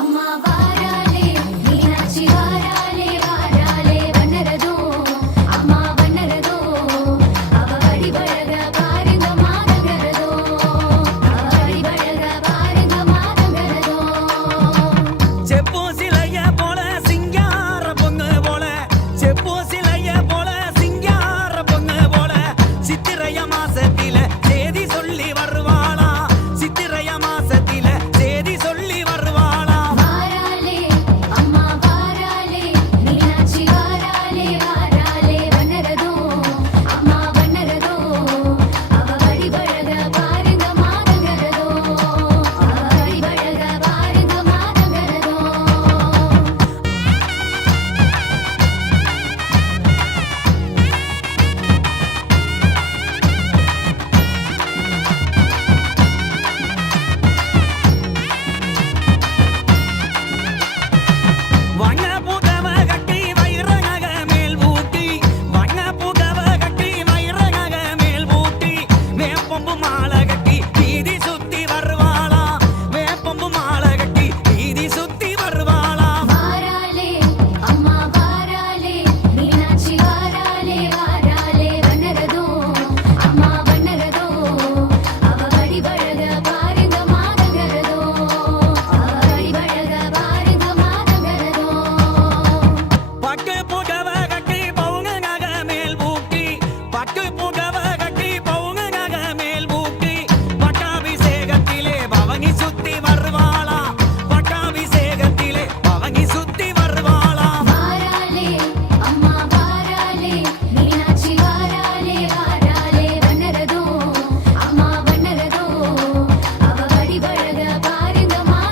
I'm a bad. Pakai pun.